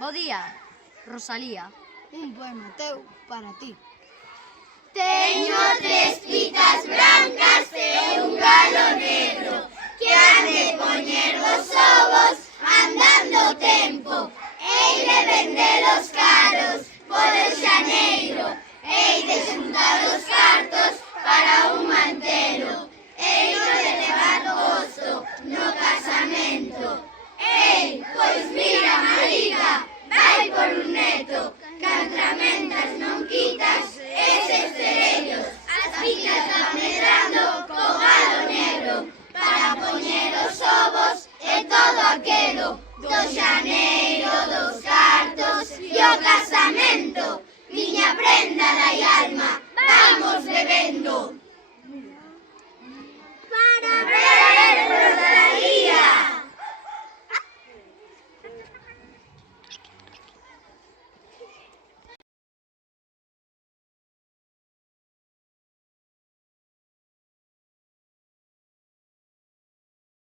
Bo día, Rosalía. Un poema teu para ti. Teño 3 pitas blancas e un galo negro que han de poñer dos ovos andando o tempo. Hei de vender os caros por el xaneiro, hei de xuntar os cartos para un mantelo, hei de levar posto no casamento. Ei, pois mira, marica, vai por un neto, cantramentas non quitas eses cerellos, as pitas van medrando co galo negro, para poñer os ovos e todo aquelo, do xaneiro, dos cartos e o casamento, miña prenda dai alma.